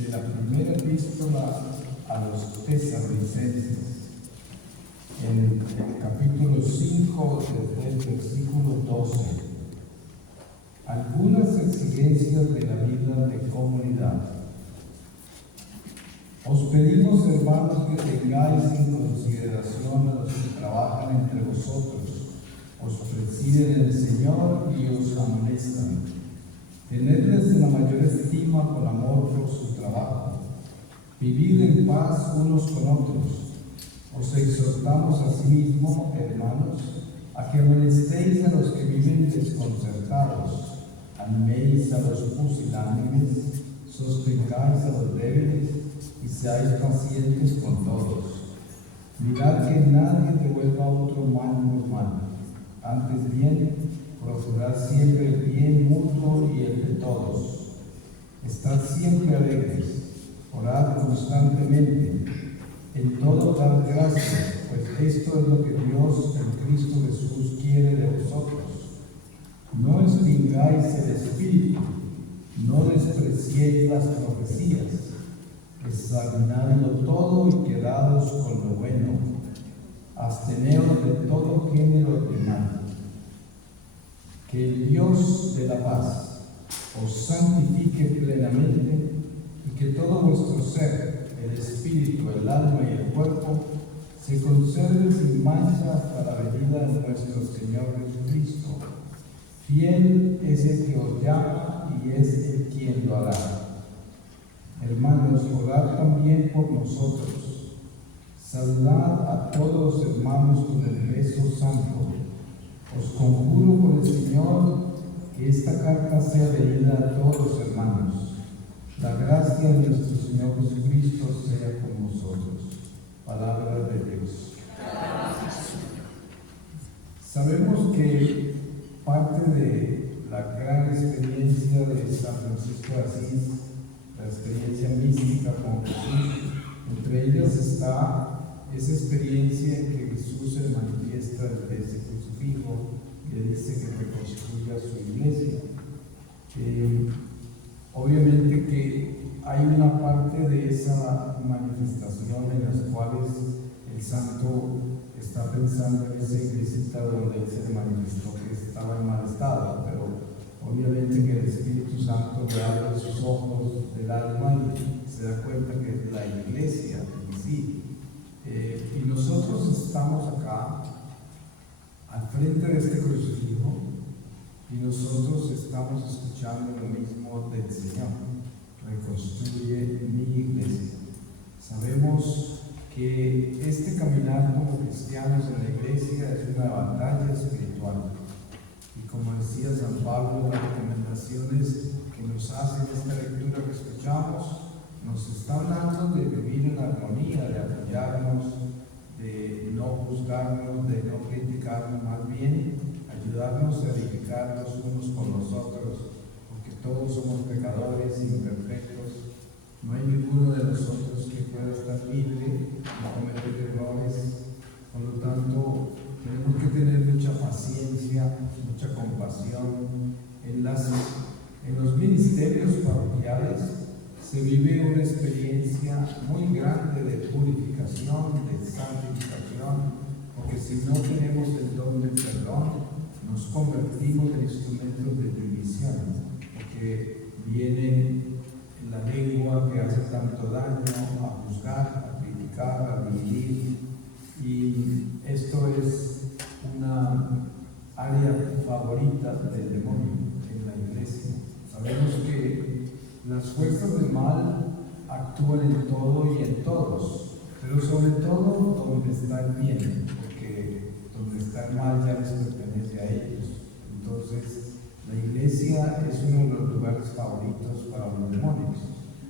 de la primera epístola a los Tesalonicenses, en el capítulo 5, desde el versículo 12. Algunas exigencias de la vida de comunidad. Os pedimos, hermanos, que tengáis en consideración a los que trabajan entre vosotros, os presiden en el Señor y os amonestan. Tenedles en la mayor estima con amor por su trabajo. Vivid en paz unos con otros. Os exhortamos asimismo, hermanos, a que amonestéis a los que viven desconcertados, animéis a los pusilánimes, sostengáis a los débiles y seáis pacientes con todos. Mirad que nadie devuelva a otro mal por mal. Antes bien, procurad siempre el bien mutuo y el de todos. Estad siempre alegres, orad constantemente, en todo dad gracias, pues esto es lo que Dios en Cristo Jesús quiere de vosotros. No extingáis el espíritu, no despreciéis las profecías, examinadlo todo y quedaos con lo bueno. Absteneos de todo género de mal. Que el Dios de la paz os santifique plenamente y que todo vuestro ser, el espíritu, el alma y el cuerpo, se conserve sin mancha hasta la venida de nuestro Señor Jesucristo. Fiel es el que os llama y es el quien lo hará. Hermanos, orad también por nosotros. Saludad a todos los hermanos con el beso santo. Os conjuro por el Señor que esta carta sea leída a todos los hermanos. La gracia de nuestro Señor Jesucristo sea con vosotros. Palabra de Dios. Sabemos que parte de la gran experiencia de San Francisco de Asís, la experiencia mística con Jesús, entre ellas está esa experiencia en que Jesús se manifiesta desde ese crucifijo y le dice que reconstruya su iglesia. Obviamente que hay una parte de esa manifestación en las cuales el santo está pensando en esa iglesia donde él se le manifestó que estaba en mal estado, pero obviamente que el Espíritu Santo le abre sus ojos del alma y se da cuenta que es la iglesia en sí. Y nosotros estamos acá al frente de este crucifijo y nosotros estamos escuchando lo mismo del Señor: reconstruye mi iglesia. Sabemos que este caminar como cristianos en la iglesia es una batalla espiritual, y como decía San Pablo en las recomendaciones que nos hace en esta lectura que escuchamos, nos está hablando de vivir en armonía, de apoyarnos, de no juzgarnos, de no criticarnos, más bien ayudarnos a edificarnos unos con los otros, porque todos somos pecadores e imperfectos. No hay ninguno de nosotros que pueda estar libre de cometer errores. Por lo tanto, tenemos que tener mucha paciencia, mucha compasión. En los ministerios parroquiales se vive una experiencia muy grande de purificación, de santificación, porque si no tenemos el don del perdón, nos convertimos en instrumentos de división, porque viene la lengua que hace tanto daño a juzgar, a criticar, a dividir, y esto es una área favorita del demonio en la iglesia. Sabemos que las fuerzas del mal actúan en todo y en todos, pero sobre todo donde está el bien, porque donde está el mal ya les pertenece a ellos. Entonces, la iglesia es uno de los lugares favoritos para los demonios,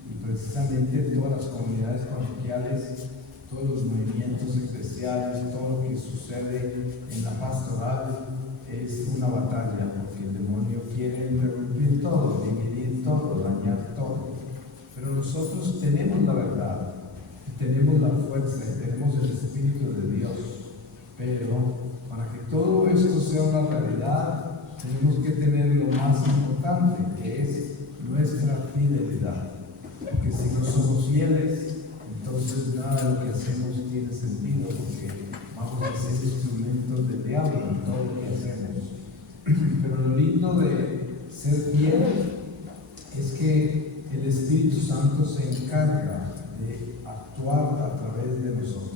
y precisamente todas las comunidades parroquiales, todos los movimientos eclesiales, todo lo que sucede en la pastoral es una batalla, porque el demonio quiere interrumpir todo, dividir todo, dañar todo. Pero nosotros tenemos la verdad, tenemos la fuerza y tenemos el Espíritu de Dios. Pero para que todo esto sea una realidad, tenemos que tener lo más importante, que es nuestra fidelidad. porque si no somos fieles, entonces nada de lo que hacemos tiene sentido, porque vamos a ser instrumentos del diablo en todo lo que hacemos. Pero lo lindo de ser fiel es que el Espíritu Santo se encarga de actuar a través de nosotros.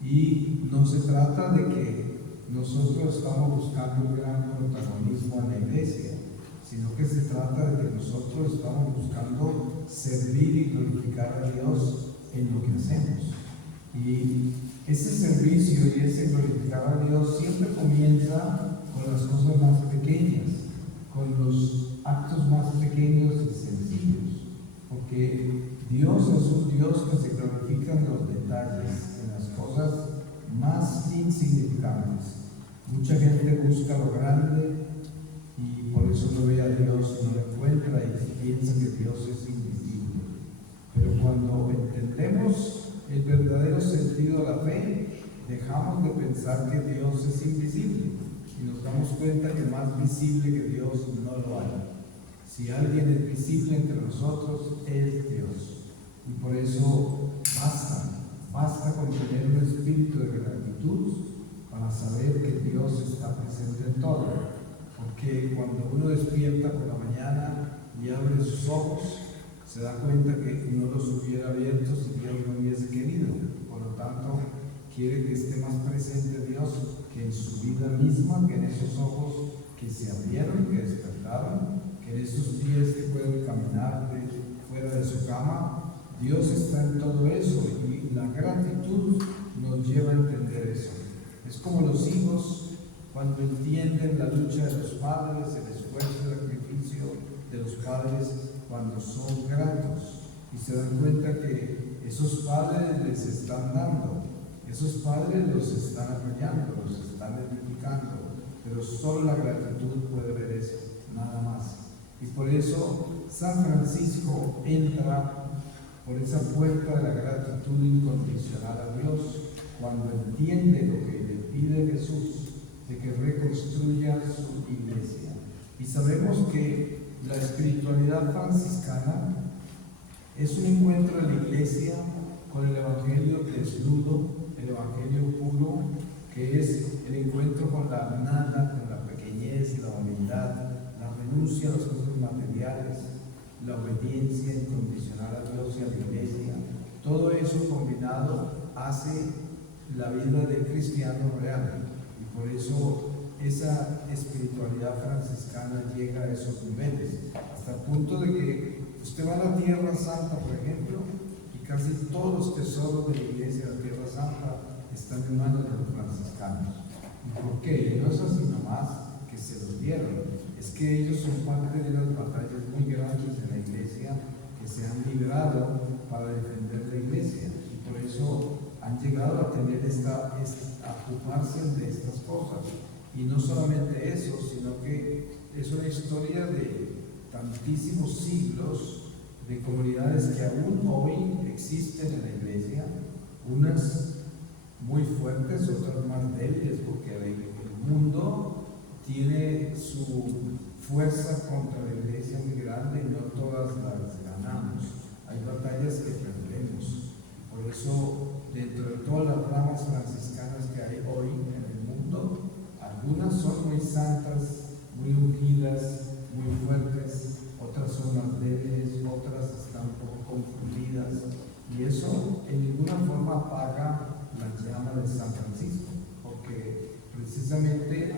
Y no se trata de que nosotros estamos buscando un gran protagonismo en la iglesia, sino que se trata de que nosotros estamos buscando servir y glorificar a Dios en lo que hacemos. Y ese servicio y ese glorificar a Dios siempre comienza con las cosas más pequeñas, con los actos más pequeños y sencillos, porque Dios es un Dios que se glorifica en los detalles, en las cosas más insignificantes. Mucha gente busca lo grande y por eso no ve a Dios, no lo encuentra y piensa que Dios es invisible. Pero cuando entendemos el verdadero sentido de la fe, dejamos de pensar que Dios es invisible y nos damos cuenta que más visible que Dios no lo hay. Si alguien es visible entre nosotros, es Dios. Y por eso basta con tener un espíritu de gratitud para saber que Dios está presente en todo. Porque cuando uno despierta por la mañana y abre sus ojos, se da cuenta que no los hubiera abierto si Dios no hubiese querido. Por lo tanto, quiere que esté más presente Dios que en su vida misma, que en esos ojos que se abrieron, que despertaron, que en esos pies que pueden caminar fuera de su cama. Dios está en todo eso y la gratitud nos lleva a entender eso. Es como los hijos cuando entienden la lucha de los padres, el esfuerzo y el sacrificio de los padres cuando son gratos y se dan cuenta que esos padres les están dando, esos padres los están apoyando, los están edificando, pero solo la gratitud puede ver eso, nada más. Y por eso San Francisco entra por esa puerta de la gratitud incondicional a Dios cuando entiende lo que le pide Jesús, de que reconstruya su iglesia. Y sabemos que la espiritualidad franciscana es un encuentro de la iglesia con el evangelio desnudo, el evangelio puro, que es el encuentro con la nada, con la pequeñez, la humildad, la renuncia a las cosas materiales, la obediencia incondicional a Dios y a la iglesia. Todo eso combinado hace la vida del cristiano real. Y por eso esa espiritualidad franciscana llega a esos niveles, hasta el punto de que usted va a la Tierra Santa, por ejemplo, y casi todos los tesoros de la iglesia de la Tierra Santa están en manos de los franciscanos. ¿Y por qué? No es así nomás que se los dieron, es que ellos son parte de unas batallas muy grandes en la iglesia que se han librado para defender la iglesia, y por eso han llegado a tener a ocuparse de estas cosas. Y no solamente eso, sino que es una historia de tantísimos siglos de comunidades que aún hoy existen en la iglesia, unas muy fuertes, otras más débiles, porque el mundo tiene su fuerza contra la iglesia muy grande y no todas las ganamos. Hay batallas que perdemos. Por eso, dentro de todas las ramas franciscanas que hay hoy en el mundo, algunas son muy santas, muy ungidas, muy fuertes, otras son más débiles, otras están un poco confundidas, y eso en ninguna forma apaga la llama de San Francisco, porque precisamente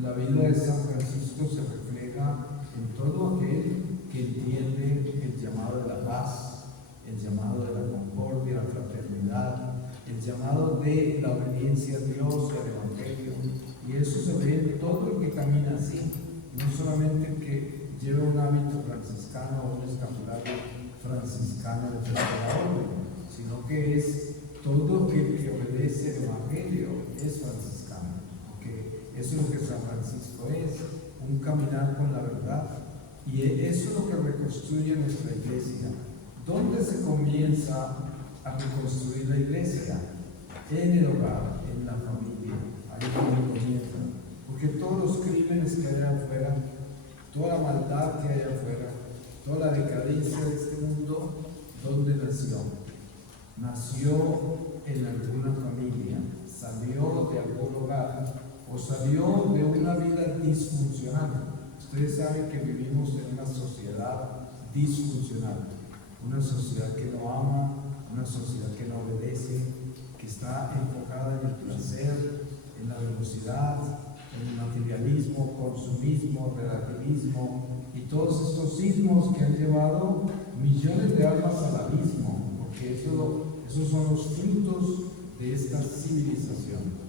la vida de San Francisco se refleja en todo aquel que entiende el llamado de la paz, el llamado de la concordia, la fraternidad, el llamado de la obediencia a Dios y al Evangelio. Y eso se ve en todo el que camina así, no solamente el que lleva un hábito franciscano o un escapulario franciscano de tercera orden, sino que es todo el que obedece el Evangelio es franciscano, porque eso es lo que San Francisco es, un caminar con la verdad, y eso es lo que reconstruye nuestra iglesia. ¿Dónde se comienza a reconstruir la iglesia? En el hogar, en la familia, ahí es donde comienza, porque todos los crímenes que hay afuera, toda la maldad que hay afuera, toda la decadencia de este mundo, ¿dónde nació? Nació en alguna familia, salió de algún hogar o salió de una vida disfuncional. Ustedes saben que vivimos en una sociedad disfuncional, una sociedad que no ama, una sociedad que no obedece, que está enfocada en el placer, en la velocidad, en el materialismo, consumismo, relativismo y todos estos sismos que han llevado millones de almas al abismo, porque esos son los frutos de esta civilización.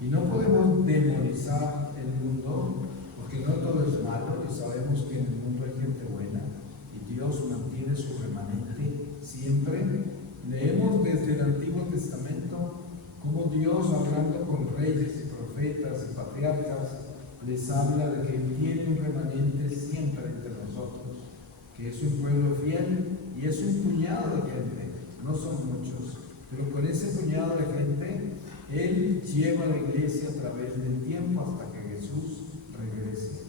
Y no podemos demonizar el mundo, porque no todo es malo, y sabemos que en el mundo hay gente buena, y Dios mantiene su remanente siempre. Leemos desde el Antiguo Testamento cómo Dios, hablando con reyes y profetas y patriarcas, les habla de que tiene un remanente siempre entre nosotros, que es un pueblo fiel y es un puñado de gente, no son muchos, pero con ese puñado de gente Él lleva a la iglesia a través del tiempo hasta que Jesús regrese.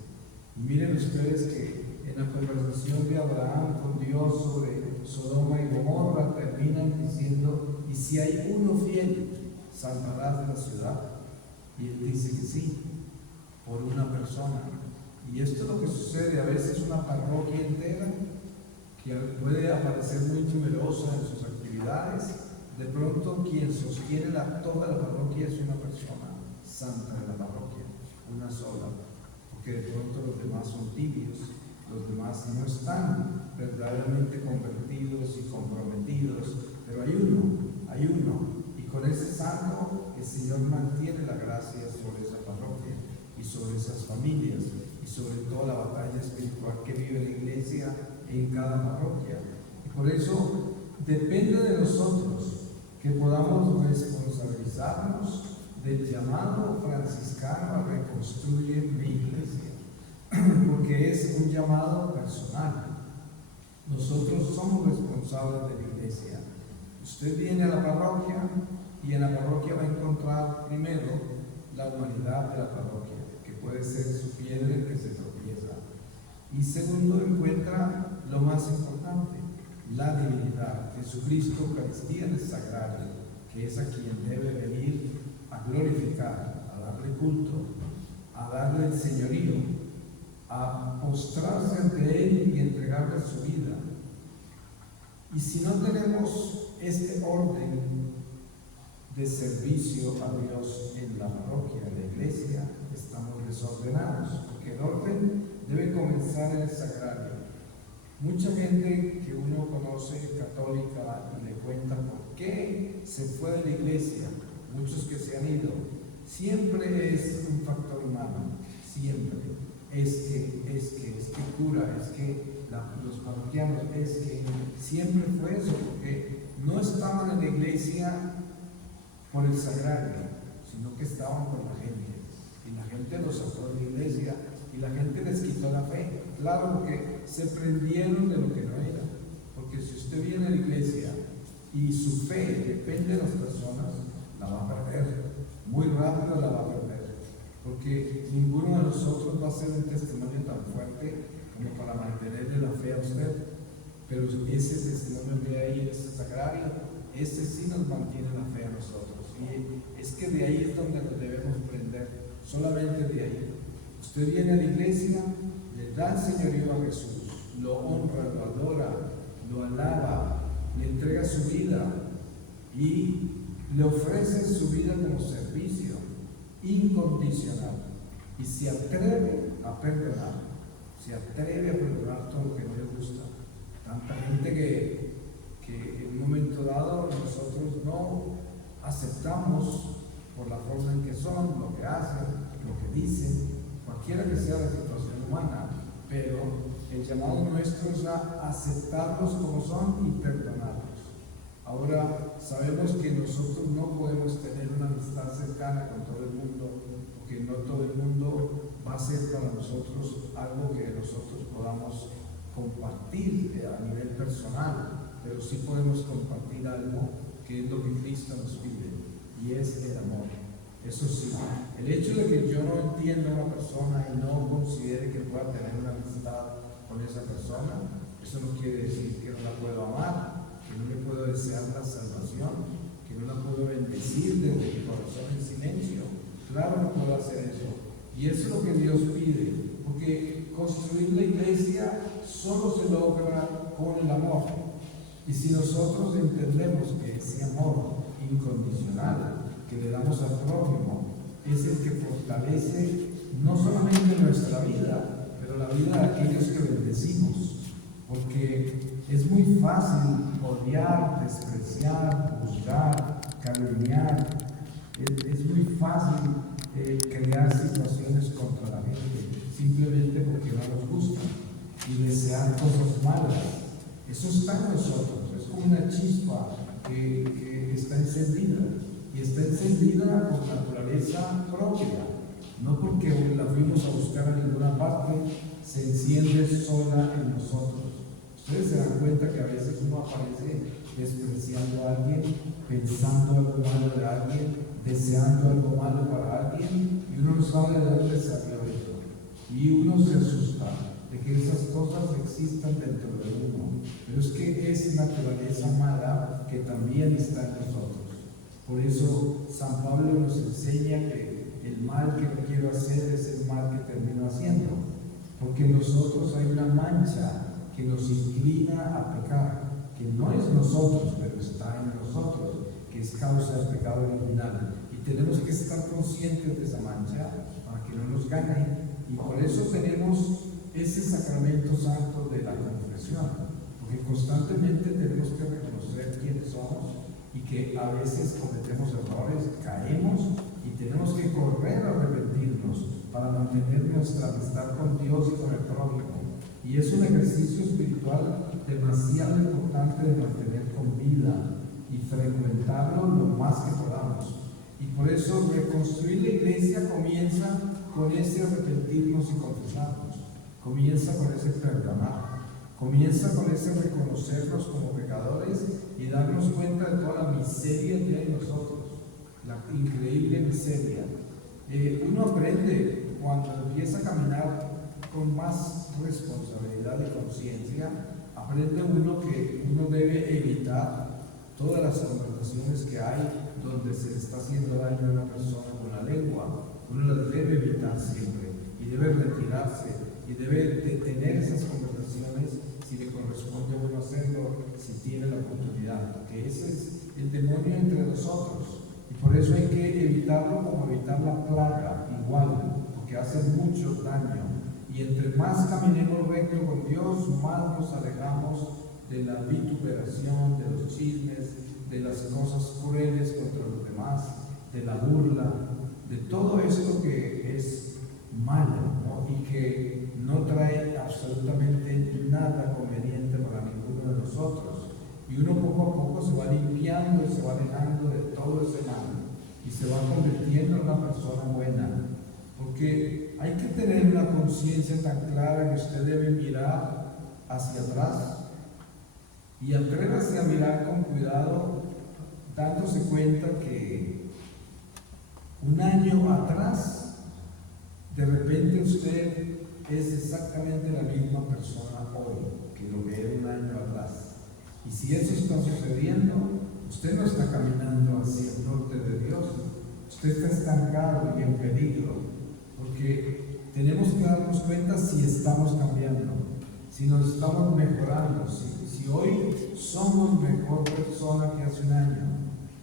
Y miren ustedes que en la conversación de Abraham con Dios sobre Sodoma y Gomorra terminan diciendo: y si hay uno fiel, ¿salvarás la ciudad? Y él dice que sí, por una persona. Y esto es lo que sucede. A veces una parroquia entera, que puede aparecer muy numerosa en sus actividades, de pronto quien sostiene toda la parroquia es una persona santa de la parroquia, una sola, porque de pronto los demás son tibios, los demás no están verdaderamente convertidos y comprometidos, pero hay uno, y con ese santo el Señor mantiene la gracia sobre esa parroquia y sobre esas familias y sobre toda la batalla espiritual que vive la iglesia en cada parroquia. Y por eso depende de nosotros que podamos responsabilizarnos del llamado franciscano a reconstruir mi iglesia, porque es un llamado personal. Nosotros somos responsables de la iglesia. Usted viene a la parroquia y en la parroquia va a encontrar primero la humanidad de la parroquia, que puede ser su piedra que se tropieza, y segundo encuentra lo más importante, la divinidad, Jesucristo, Eucaristía del Sagrario, que es a quien debe venir a glorificar, a darle culto, a darle el señorío, a postrarse ante Él y entregarle su vida. Y si no tenemos este orden de servicio a Dios en la parroquia, en la iglesia, estamos desordenados, porque el orden debe comenzar en el sagrario. Mucha gente que uno conoce católica y le cuenta por qué se fue de la iglesia, muchos que se han ido, siempre es un factor humano, siempre. Es que cura, es que los parroquianos, es que siempre fue eso, porque no estaban en la iglesia por el sagrario, sino que estaban por la gente, y la gente los sacó de la iglesia, y la gente les quitó la fe, claro, porque se prendieron de lo que no era, porque si usted viene a la iglesia y su fe depende de las personas, la va a perder, muy rápido la va a perder, porque ninguno de nosotros va a ser un testimonio tan fuerte como para mantenerle la fe a usted, pero ese testimonio que hay en ese sagrario, ese sí nos mantiene la fe a nosotros, y es que de ahí es donde nos debemos prender, solamente de ahí. Usted viene a la iglesia, le da el señorío a Jesús, lo honra, lo adora, lo alaba, le entrega su vida y le ofrece su vida como servicio incondicional, y se atreve a perdonar, todo lo que no le gusta. Tanta gente que en un momento dado nosotros no aceptamos por la forma en que son, lo que hacen, lo que dicen, cualquiera que sea la situación humana, pero el llamado nuestro es a aceptarlos como son y perdonarlos. Ahora, sabemos que nosotros no podemos tener una amistad cercana con todo el mundo, porque no todo el mundo va a ser para nosotros algo que nosotros podamos compartir a nivel personal, pero sí podemos compartir algo que es lo que Cristo nos pide, y es el amor. Eso sí, el hecho de que yo no entienda a una persona y no considere que pueda tener una amistad con esa persona, Eso no quiere decir que no la puedo amar, que no le puedo desear la salvación, que no la puedo bendecir desde mi corazón en silencio. Claro que puedo hacer eso. Y eso es lo que Dios pide, porque construir la iglesia solo se logra con el amor. Y si nosotros entendemos que ese amor incondicional que le damos al prójimo es el que fortalece no solamente nuestra vida, pero la vida de aquellos que bendecimos, porque es muy fácil odiar, despreciar, juzgar, calumniar, es muy fácil crear situaciones contra la gente simplemente porque no nos gusta y desear cosas malas. Eso está en nosotros, es como una chispa que está encendida, y está encendida por naturaleza propia, no porque la fuimos a buscar a ninguna parte, se enciende sola en nosotros. Ustedes se dan cuenta que a veces uno aparece despreciando a alguien, pensando algo malo de alguien, deseando algo malo para alguien, y uno no sabe de dónde salió eso, y uno se asusta de que esas cosas existan dentro de uno, pero es que es naturaleza mala que también está en nosotros. Por eso San Pablo nos enseña que el mal que no quiero hacer es el mal que termino haciendo, porque en nosotros hay una mancha que nos inclina a pecar, que no es nosotros, pero está en nosotros, que es causa del pecado original, y tenemos que estar conscientes de esa mancha para que no nos gane. Y por eso tenemos ese sacramento santo de la confesión, porque constantemente tenemos que reconocer quiénes somos y que a veces cometemos errores, caemos y tenemos que correr a arrepentirnos para mantener nuestra amistad con Dios y con el prójimo. Y es un ejercicio espiritual demasiado importante de mantener con vida y frecuentarlo lo más que podamos. Y por eso reconstruir la iglesia comienza con ese arrepentirnos y confesarnos, comienza con ese perdonar, comienza con ese reconocernos como pecadores y darnos cuenta de toda la miseria que hay en nosotros, la increíble miseria. Uno aprende cuando empieza a caminar con más responsabilidad y conciencia, aprende uno que uno debe evitar todas las conversaciones que hay donde se le está haciendo daño a una persona con la lengua. Uno las debe evitar siempre y debe retirarse y debe detener esas conversaciones si le corresponde a uno hacerlo, si tiene la oportunidad, porque ese es el demonio entre nosotros, y por eso hay que evitarlo como evitar la plaga, igual, porque hace mucho daño. Y entre más caminemos recto con Dios, más nos alejamos de la vituperación, de los chismes, de las cosas crueles contra los demás, de la burla, de todo esto que es malo, ¿no? Y que no trae absolutamente nada conveniente para ninguno de nosotros. Y uno poco a poco se va limpiando y se va alejando de todo ese mal y se va convirtiendo en una persona buena. Porque hay que tener una conciencia tan clara que usted debe mirar hacia atrás y atrévase a mirar con cuidado, dándose cuenta que un año atrás, de repente usted es exactamente la misma persona hoy que lo que era un año atrás. Y si eso está sucediendo, usted no está caminando hacia el norte de Dios, usted está estancado y en peligro, porque tenemos que darnos cuenta si estamos cambiando, si nos estamos mejorando, si hoy somos mejor persona que hace un año.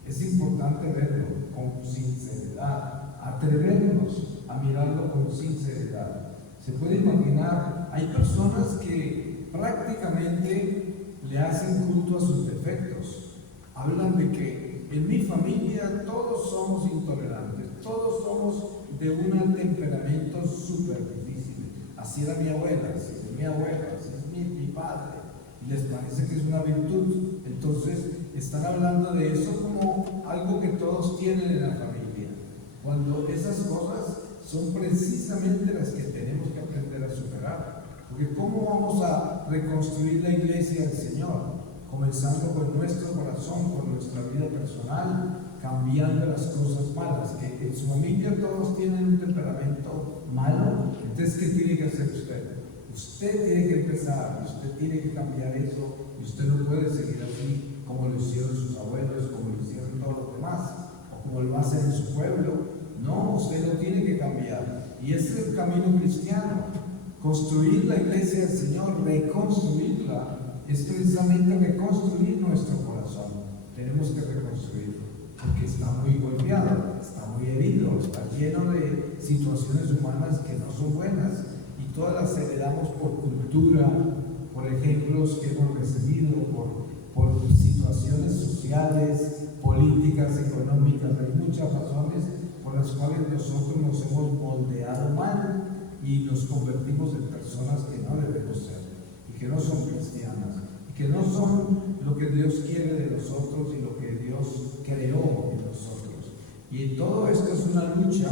Es importante verlo con sinceridad, atrevernos a mirarlo con sinceridad. Se puede imaginar, hay personas que prácticamente le hacen culto a sus defectos. Hablan de que en mi familia todos somos intolerantes, todos somos de un temperamento súper difícil. Así era mi abuela, así es mi abuela, así es mi padre. Y les parece que es una virtud. Entonces están hablando de eso como algo que todos tienen en la familia, cuando esas cosas son precisamente las que tenemos que aprender a superar. Porque ¿cómo vamos a reconstruir la iglesia del Señor? Comenzando con nuestro corazón, con nuestra vida personal, cambiando las cosas malas. Que en su familia todos tienen un temperamento malo, entonces ¿qué tiene que hacer usted? Usted tiene que empezar, usted tiene que cambiar eso, y usted no puede seguir así como lo hicieron sus abuelos, como lo hicieron todos los demás, o como lo hacen en su pueblo. No, usted no tiene que cambiar. Y ese es el camino cristiano. Construir la iglesia del Señor, reconstruirla, es precisamente reconstruir nuestro corazón. Tenemos que reconstruirlo, porque está muy golpeado, está muy herido, está lleno de situaciones humanas que no son buenas, y todas las heredamos por cultura, por ejemplos que hemos recibido, por situaciones sociales, políticas, económicas. Hay muchas razones por las cuales nosotros nos hemos moldeado mal y nos convertimos en personas que no debemos ser, y que no son cristianas, y que no son lo que Dios quiere de nosotros y lo que Dios creó en nosotros. Y todo esto es una lucha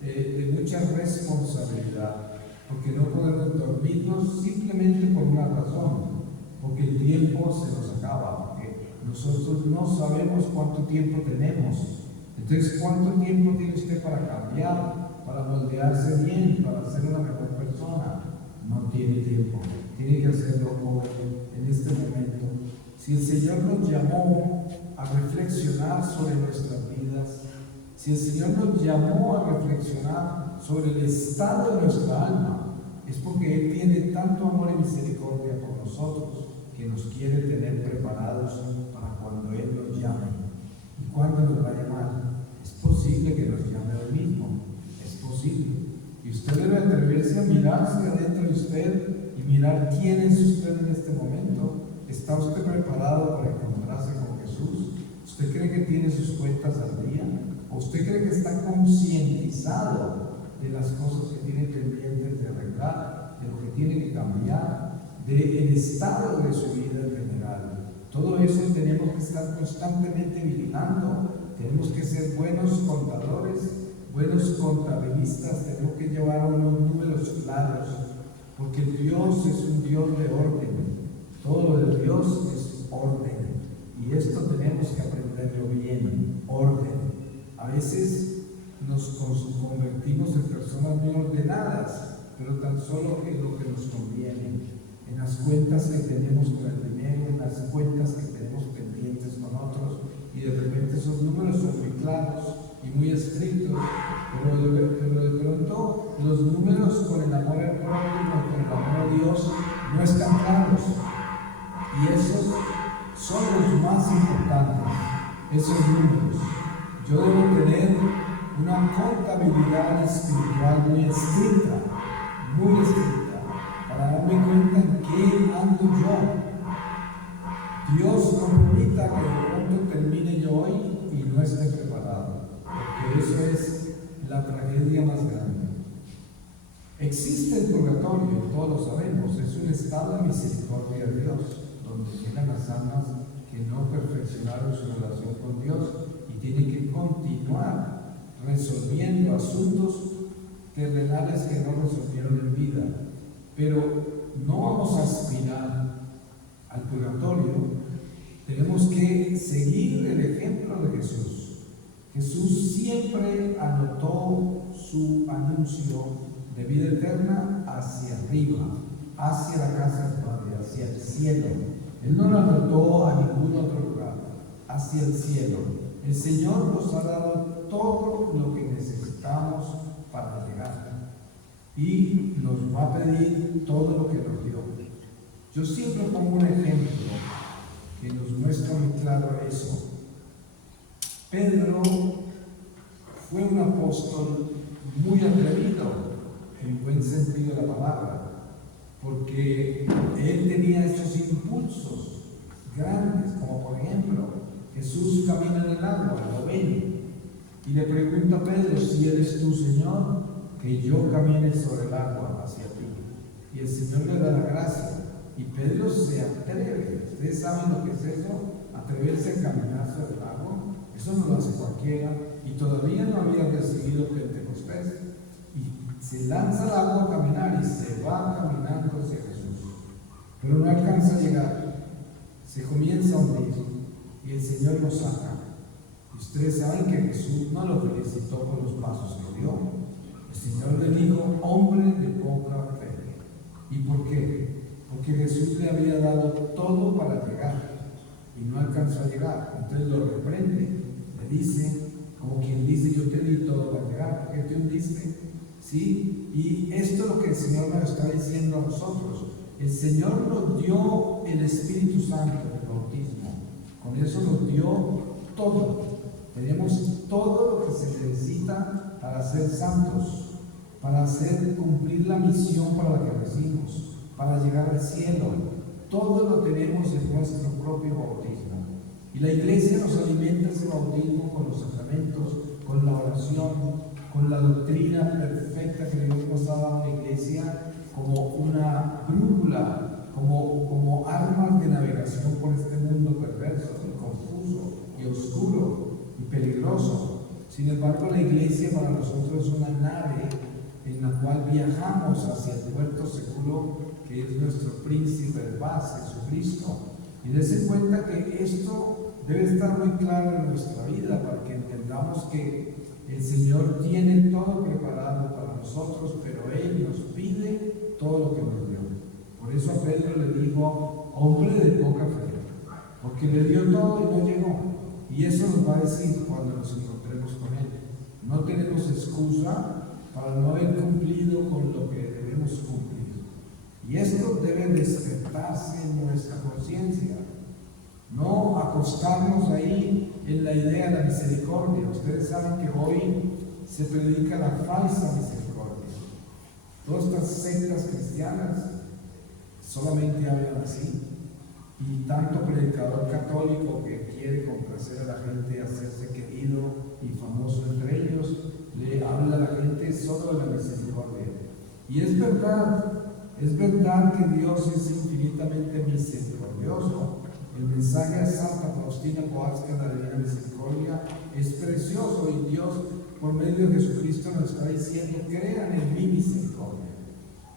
de mucha responsabilidad, porque no podemos dormirnos simplemente por una razón, porque el tiempo se nos acaba, porque nosotros no sabemos cuánto tiempo tenemos. Entonces, ¿cuánto tiempo tiene usted para cambiar, para moldearse bien, para ser una mejor persona? No tiene tiempo, tiene que hacerlo hoy, en este momento. Si el Señor nos llamó a reflexionar sobre nuestras vidas, si el Señor nos llamó a reflexionar sobre el estado de nuestra alma, es porque Él tiene tanto amor y misericordia por nosotros, que nos quiere tener preparados para cuando Él nos llame. ¿Y cuándo nos va a llamar? Es posible que nos llame hoy mismo, es posible. Y usted debe atreverse a mirarse adentro de usted y mirar quién es usted en este momento. ¿Está usted preparado para encontrarse con Jesús? ¿Usted cree que tiene sus cuentas al día? ¿O usted cree que está concientizado de las cosas que tiene pendientes de arreglar, de lo que tiene que cambiar, del estado de su vida en general? Todo eso tenemos que estar constantemente vigilando. Tenemos que ser buenos contadores, buenos contabilistas. Tenemos que llevar unos números claros, porque Dios es un Dios de orden. Todo lo de Dios es orden, y esto tenemos que aprenderlo bien, orden. A veces nos convertimos en personas muy ordenadas, pero tan solo en lo que nos conviene, en las cuentas que tenemos con el dinero, en las cuentas que tenemos pendientes con otros, y de repente esos números son muy claros y muy estrictos, pero de pronto los números con el amor al prójimo, con el amor a Dios, no están claros. Y esos son los más importantes, esos números. Yo debo tener una contabilidad espiritual muy estricta, para darme cuenta en qué ando yo. Dios no permita que de pronto termine yo hoy y no esté preparado, porque eso es la tragedia más grande. Existe el purgatorio, todos lo sabemos, es un estado de misericordia de Dios, donde llegan las almas que no perfeccionaron su relación con Dios y tienen que continuar resolviendo asuntos terrenales que no resolvieron en vida. Pero no vamos a aspirar al purgatorio, tenemos que seguir el ejemplo de Jesús. Jesús siempre anotó su anuncio de vida eterna hacia arriba, hacia la casa del Padre, hacia el cielo. Él no lo anotó a ningún otro lugar, hacia el cielo. El Señor nos ha dado todo lo que necesitamos para llegar, y nos va a pedir todo lo que nos dio. Yo siempre pongo un ejemplo que nos muestra muy claro eso. Pedro fue un apóstol muy atrevido, en buen sentido de la palabra, porque él tenía esos impulsos grandes, como por ejemplo, Jesús camina en el agua, lo ven, y le pregunta a Pedro: si eres tú, Señor, que yo camine sobre el agua hacia ti. Y el Señor le da la gracia, y Pedro se atreve. Ustedes saben lo que es eso, atreverse a caminar sobre el agua. Eso no lo hace cualquiera, y todavía no había recibido Pentecostés. Y se lanza al agua a caminar y se va caminando hacia Jesús, pero no alcanza a llegar, se comienza a hundir y el Señor lo saca. Y ustedes saben que Jesús no lo felicitó por los pasos que dio. El Señor le dijo: hombre de poca fe, ¿Y por qué? Porque Jesús le había dado todo para llegar y no alcanzó a llegar. Entonces lo reprende, le dice, como quien dice, yo te di todo para llegar, ¿por qué te hundiste? ¿Sí? Y esto es lo que el Señor nos está diciendo a nosotros. El Señor nos dio el Espíritu Santo del bautismo, con eso nos dio todo. Tenemos todo lo que se necesita para ser santos, para cumplir la misión para la que nacimos, para llegar al cielo. Todo lo tenemos en nuestro propio bautismo. Y la Iglesia nos alimenta ese bautismo con los sacramentos, con la oración, con la doctrina perfecta que Dios nos ha dado a la Iglesia como una brújula, como armas de navegación por este mundo perverso y confuso y oscuro y peligroso. Sin embargo, la Iglesia para nosotros es una nave en la cual viajamos hacia el puerto seguro que es nuestro príncipe de paz, Jesucristo. Y dense cuenta que esto debe estar muy claro en nuestra vida para que entendamos que el Señor tiene todo preparado para nosotros, pero Él nos pide todo lo que nos dio. Por eso a Pedro le dijo, hombre de poca fe, porque le dio todo y no llegó. Y eso nos va a decir cuando nos encontremos con Él. No tenemos excusa para no haber cumplido con lo que debemos cumplir. Y esto debe despertarse en nuestra conciencia. No acostarnos ahí en la idea de la misericordia. Ustedes saben que hoy se predica la falsa misericordia. Todas estas sectas cristianas solamente hablan así. Y tanto predicador católico que quiere complacer a la gente, hacerse querido y famoso entre ellos, le habla a la gente solo de la misericordia. Y es verdad que Dios es infinitamente misericordioso. El mensaje a Santa Faustina Kowalska de la Divina Misericordia es precioso y Dios, por medio de Jesucristo, nos está diciendo: crean en mi misericordia.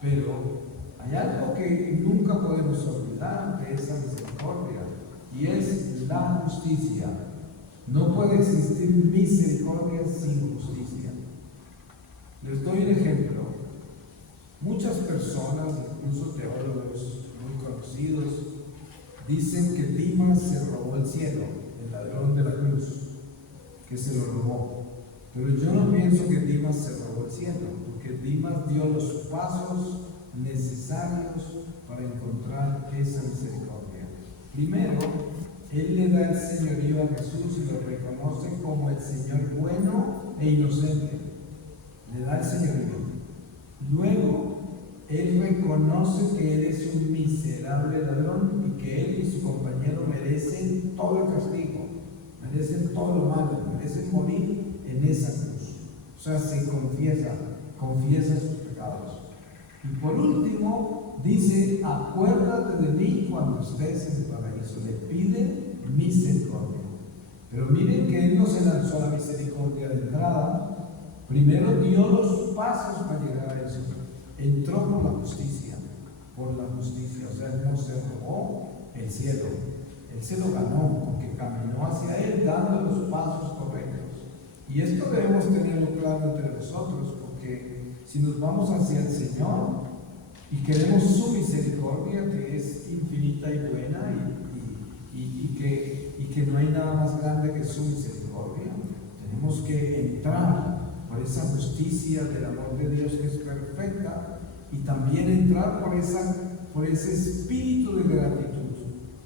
Pero hay algo que nunca podemos olvidar de esa misericordia, y es la justicia. No puede existir misericordia sin justicia. Les doy un ejemplo. Muchas personas, incluso teólogos muy conocidos, dicen que Dimas se robó el cielo, el ladrón de la cruz, que se lo robó. Pero yo no pienso que Dimas se robó el cielo, porque Dimas dio los pasos necesarios para encontrar esa misericordia. Primero, él le da el señorío a Jesús y lo reconoce como el Señor bueno e inocente. Le da el señorío. Luego, él reconoce que él es un miserable ladrón y que él y su compañero merecen todo el castigo, merecen todo lo malo, merecen morir en esa cruz. O sea, se confiesa sus pecados. Y por último, dice: acuérdate de mí cuando estés en el paraíso. Le pide misericordia. Pero miren que él no se lanzó a la misericordia de entrada. Primero dio los pasos para llegar a eso. Entró por la justicia. O sea, él no se robó el cielo. Él se lo ganó porque caminó hacia él dando los pasos correctos. Y esto debemos tenerlo claro entre nosotros, porque si nos vamos hacia el Señor y queremos su misericordia, que es infinita y buena, y que no hay nada más grande que su misericordia, tenemos que entrar por esa justicia del amor de Dios que es perfecta, y también entrar por ese espíritu de gratitud,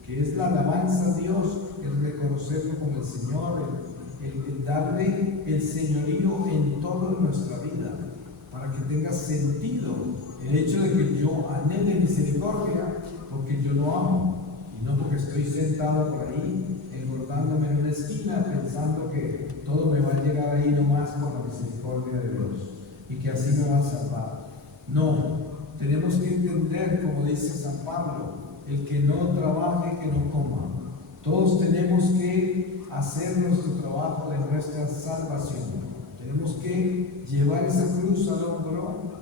que es la alabanza a Dios, el reconocerlo como el Señor, el darle el señorío en toda nuestra vida, para que tenga sentido el hecho de que yo anhele misericordia porque yo lo amo, y no porque estoy sentado por ahí engordándome en una esquina pensando que todo me va a llegar ahí nomás con la misericordia de Dios y que así me va a salvar. No, tenemos que entender, como dice San Pablo: el que no trabaje, que no coma. Todos tenemos que hacer nuestro trabajo de nuestra salvación. Tenemos que llevar esa cruz al hombro,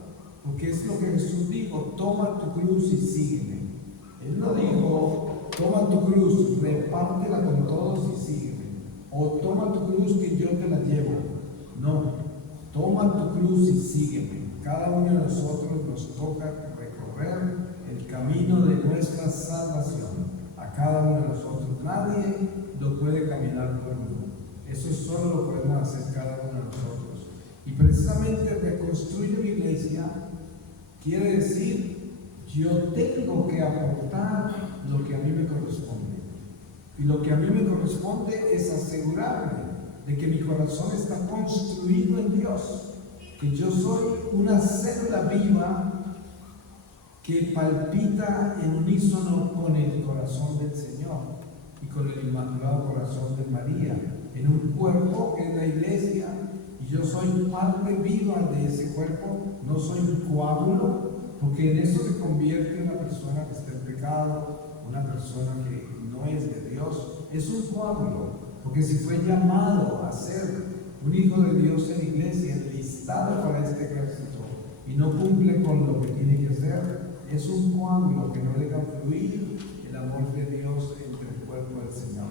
porque es lo que Jesús dijo: toma tu cruz y sígueme. Él no dijo: toma tu cruz, repártela con todos y sígueme, o toma tu cruz que yo te la llevo. No, toma tu cruz y sígueme. Cada uno de nosotros nos toca recorrer el camino de nuestra salvación a cada uno de nosotros. Nadie lo puede caminar por uno. Eso solo lo podemos hacer cada uno de nosotros. Y precisamente reconstruir la iglesia quiere decir, yo tengo que aportar lo que a mí me corresponde. Y lo que a mí me corresponde es asegurarme de que mi corazón está construido en Dios, que yo soy una célula viva que palpita en unísono con el corazón del Señor y con el inmaculado corazón de María, en un cuerpo que es la iglesia, y yo soy parte viva de ese cuerpo, no soy un coágulo, porque en eso se convierte una persona que está en pecado, una persona que no es de Dios, es un coágulo, porque si fue llamado a ser un hijo de Dios en la iglesia, enlistado para este ejército, y no cumple con lo que tiene que hacer, es un coágulo que no deja fluir el amor de Dios entre el cuerpo del Señor,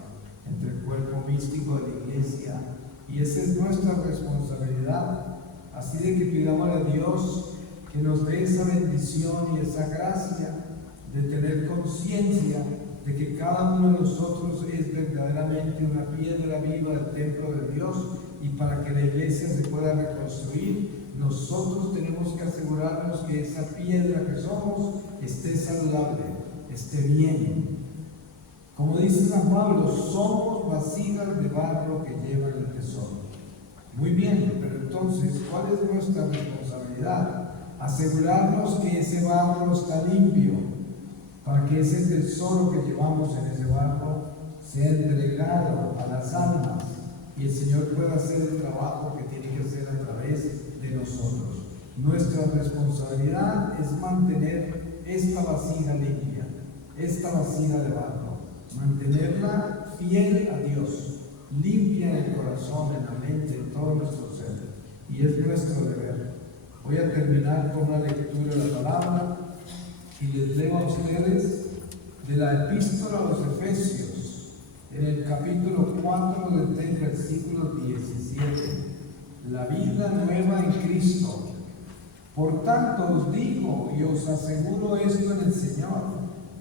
entre el cuerpo místico de la iglesia. Y esa es nuestra responsabilidad. Así de que pidamos a Dios que nos dé esa bendición y esa gracia de tener conciencia de que cada uno de nosotros es verdaderamente una piedra viva del templo de Dios, y para que la iglesia se pueda reconstruir, nosotros tenemos que asegurarnos que esa piedra que somos esté saludable, esté bien. Como dice San Pablo, somos vasijas de barro que llevan el tesoro. Muy bien, pero entonces, ¿cuál es nuestra responsabilidad? Asegurarnos que ese barro está limpio, para que ese tesoro que llevamos en ese barro sea entregado a las almas y el Señor pueda hacer el trabajo que tiene que hacer a través de nosotros. Nuestra responsabilidad es mantener esta vasija limpia, esta vasija de barro, mantenerla fiel a Dios, limpia en el corazón, en la mente, en todo nuestro ser, y es nuestro deber. Voy a terminar con una lectura de la palabra y les leo a ustedes de la epístola a los Efesios, en el capítulo 4 del versículo 17. La vida nueva en Cristo. Por tanto os digo y os aseguro esto en el Señor,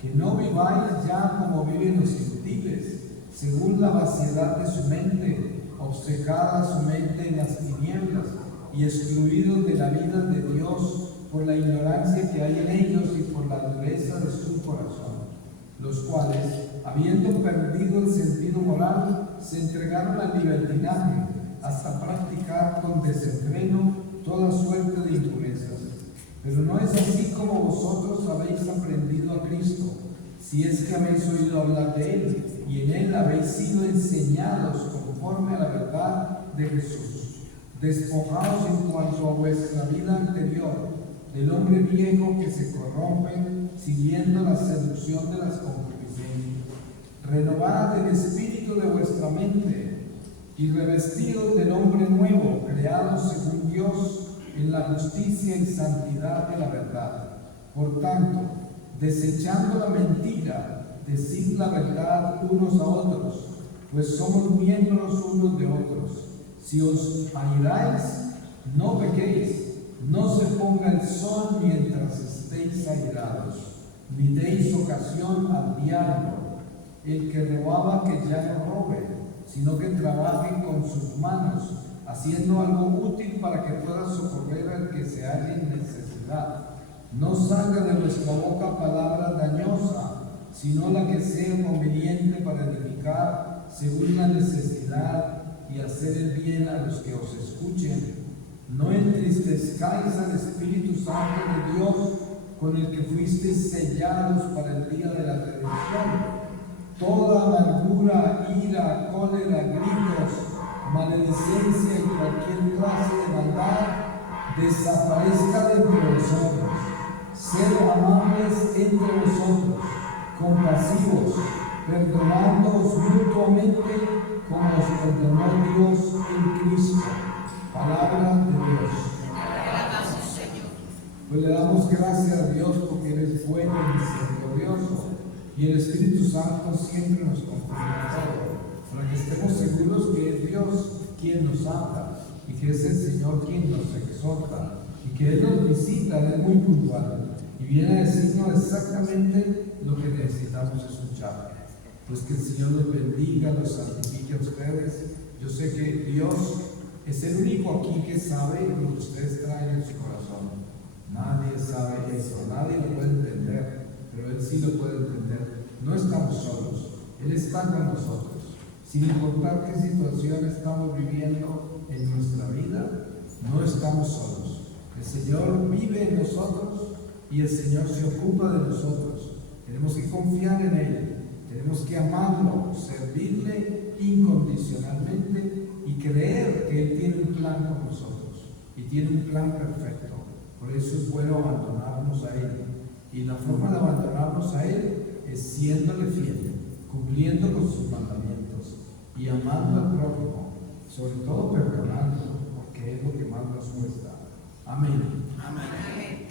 que no viváis ya como viven los gentiles, según la vaciedad de su mente, obcecada su mente en las tinieblas y excluidos de la vida de Dios por la ignorancia que hay en ellos y por la dureza de su corazón, los cuales, habiendo perdido el sentido moral, se entregaron al libertinaje hasta practicar con desenfreno toda suerte de impurezas. Pero no es así como vosotros habéis aprendido a Cristo, si es que habéis oído hablar de Él, y en Él habéis sido enseñados conforme a la verdad de Jesús. Despojaos en cuanto a vuestra vida anterior del hombre viejo que se corrompe siguiendo la seducción de las concupiscencias. Renovad el espíritu de vuestra mente y revestidos del hombre nuevo, creado según Dios en la justicia y santidad de la verdad. Por tanto, desechando la mentira, decid la verdad unos a otros, pues somos miembros unos de otros. Si os airáis, no pequéis, no se ponga el sol mientras estéis airados, ni deis ocasión al diablo. El que robaba, que ya no robe, sino que trabaje con sus manos, haciendo algo útil para que pueda socorrer al que se halle en necesidad. No salga de nuestra boca palabra dañosa, sino la que sea conveniente para edificar según la necesidad y hacer el bien a los que os escuchen. No entristezcáis al Espíritu Santo de Dios, con el que fuisteis sellados para el día de la redención. Toda amargura, ira, cólera, gritos, maledicencia y cualquier clase de maldad desaparezca de entre vosotros. Sed amables entre vosotros, compasivos, perdonándoos mutuamente como os perdonó Dios en Cristo. Palabra de Dios. Pues le damos gracias a Dios porque Él es bueno y misericordioso, y el Espíritu Santo siempre nos confirma todo, para que estemos seguros que es Dios quien nos habla y que es el Señor quien nos exhorta y que Él nos visita. Él es muy puntual. y viene a decirnos exactamente lo que necesitamos escuchar. Pues que el Señor los bendiga, los santifique a ustedes. Yo sé que Dios es el único aquí que sabe lo que ustedes traen en su corazón. Nadie sabe eso, nadie lo puede entender, pero Él sí lo puede entender. No estamos solos, Él está con nosotros. Sin importar qué situación estamos viviendo en nuestra vida, no estamos solos. El Señor vive en nosotros y el Señor se ocupa de nosotros. Tenemos que confiar en Él, tenemos que amarlo, servirle incondicionalmente y creer que Él tiene un plan con nosotros y tiene un plan perfecto. Por eso es bueno abandonarnos a Él. Y la forma de abandonarnos a Él es siéndole fiel, cumpliendo con sus mandamientos y amando al prójimo, sobre todo perdonando, porque es lo que más nos cuesta. Amén. Amén.